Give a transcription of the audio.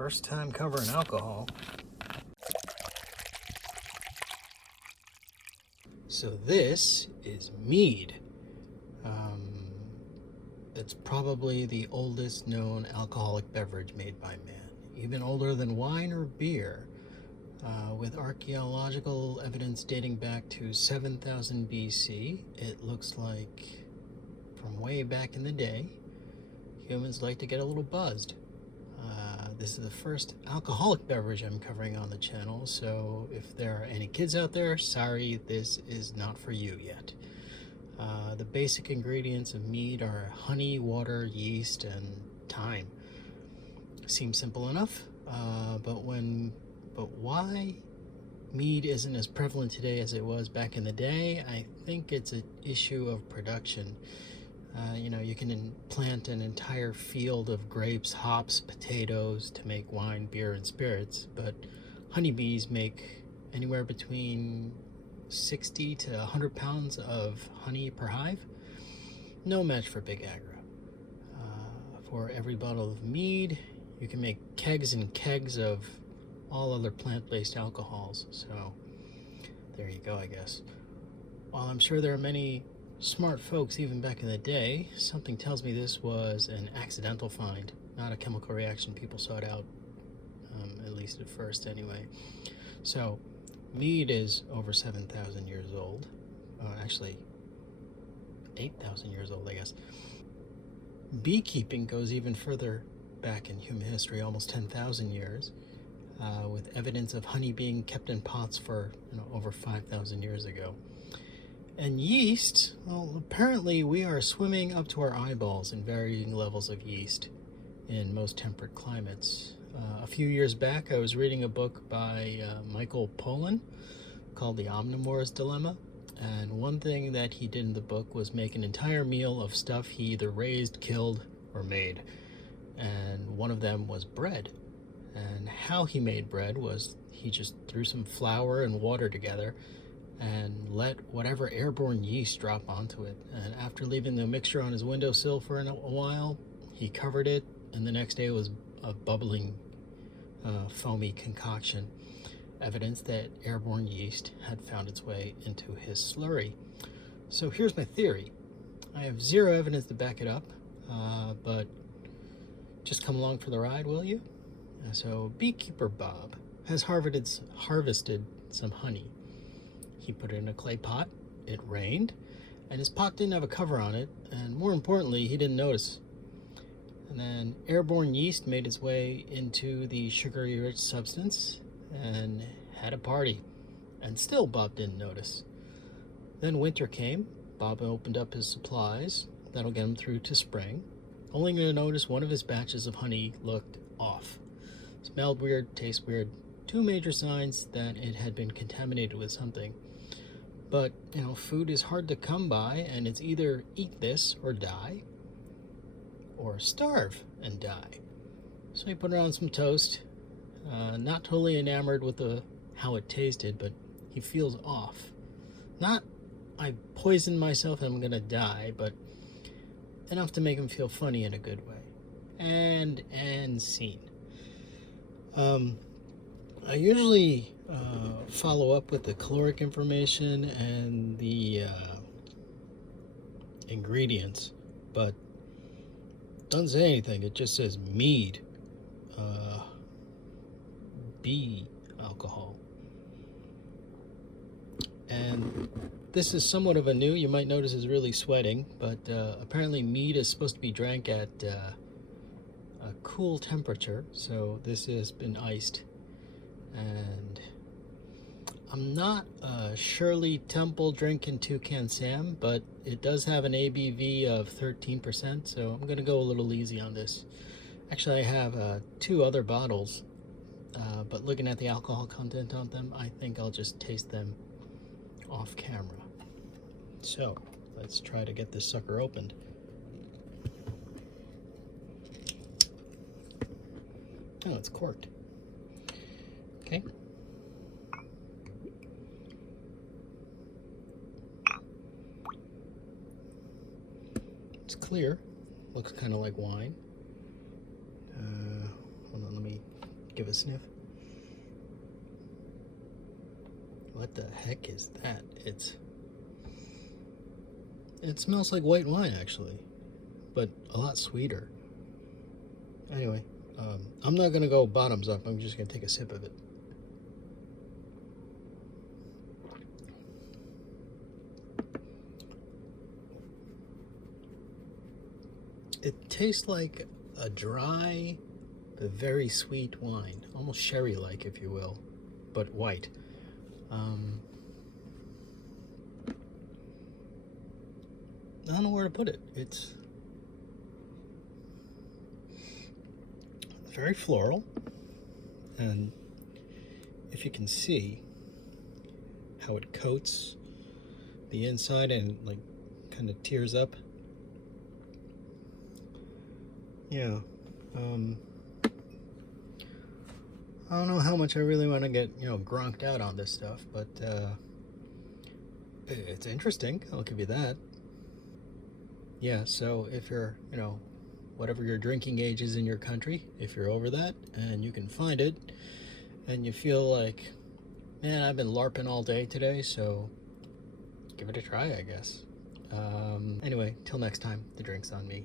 First time covering alcohol. So this is mead. It's probably the oldest known alcoholic beverage made by man, even older than wine or beer, with archaeological evidence dating back to 7000 BC. It looks like from way back in the day, humans like to get a little buzzed. This is the first alcoholic beverage I'm covering on the channel, so if there are any kids out there, sorry, this is not for you yet. The basic ingredients of mead are honey, water, yeast, and thyme. Seems simple enough, but why mead isn't as prevalent today as it was back in the day? I think it's an issue of production. You can plant an entire field of grapes, hops, potatoes to make wine, beer, and spirits, but honeybees make anywhere between 60 to 100 pounds of honey per hive. No match for big agra. For every bottle of mead, you can make kegs and kegs of all other plant-based alcohols. So there you go, I guess. While I'm sure there are many smart folks even back in the day, something tells me this was an accidental find, not a chemical reaction. People sought out, at least at first anyway. So mead is over 7,000 years old. Actually 8,000 years old, I guess. Beekeeping goes even further back in human history, almost 10,000 years, with evidence of honey being kept in pots for over 5,000 years ago. And yeast, well, apparently we are swimming up to our eyeballs in varying levels of yeast in most temperate climates. A few years back, I was reading a book by Michael Pollan called The Omnivore's Dilemma. And one thing that he did in the book was make an entire meal of stuff he either raised, killed, or made. And one of them was bread. And how he made bread was he just threw some flour and water together and let whatever airborne yeast drop onto it. And after leaving the mixture on his windowsill for a while, he covered it, and the next day it was a bubbling, foamy concoction. Evidence that airborne yeast had found its way into his slurry. So here's my theory. I have zero evidence to back it up, but just come along for the ride, will you? So beekeeper Bob has harvested some honey. He put it in a clay pot, it rained, and his pot didn't have a cover on it, and more importantly, he didn't notice. And then airborne yeast made its way into the sugary rich substance and had a party, and still Bob didn't notice. Then winter came, Bob opened up his supplies, that'll get him through to spring, only to notice one of his batches of honey looked off. Smelled weird, tasted weird, two major signs that it had been contaminated with something. But, food is hard to come by, and it's either eat this or die, or starve and die. So he put it on some toast, not totally enamored with how it tasted, but he feels off. Not, I poisoned myself and I'm gonna die, but enough to make him feel funny in a good way. And scene. I usually follow up with the caloric information and the ingredients, but doesn't say anything. It just says mead, bee alcohol. And this is somewhat of a new, you might notice is really sweating, but apparently mead is supposed to be drank at a cool temperature, so this has been iced. And I'm not a Shirley Temple drinking Toucan Sam, but it does have an ABV of 13%, so I'm gonna go a little easy on this. Actually, I have two other bottles, but looking at the alcohol content on them, I think I'll just taste them off camera. So let's try to get this sucker opened. Oh, it's corked. Okay. It's clear. Looks kind of like wine. Hold on, let me give a sniff. What the heck is that? It smells like white wine, actually, but a lot sweeter. Anyway, I'm not gonna go bottoms up. I'm just gonna take a sip of it. It tastes like a dry but very sweet wine, almost sherry-like, if you will, but white. I don't know where to put it. It's very floral, and if you can see how it coats the inside and like kind of tears up. Yeah. I don't know how much I really want to get, gronked out on this stuff, but it's interesting. I'll give you that. Yeah, so if you're, whatever your drinking age is in your country, if you're over that and you can find it and you feel like, man, I've been LARPing all day today, so give it a try, I guess. Anyway, till next time, the drink's on me.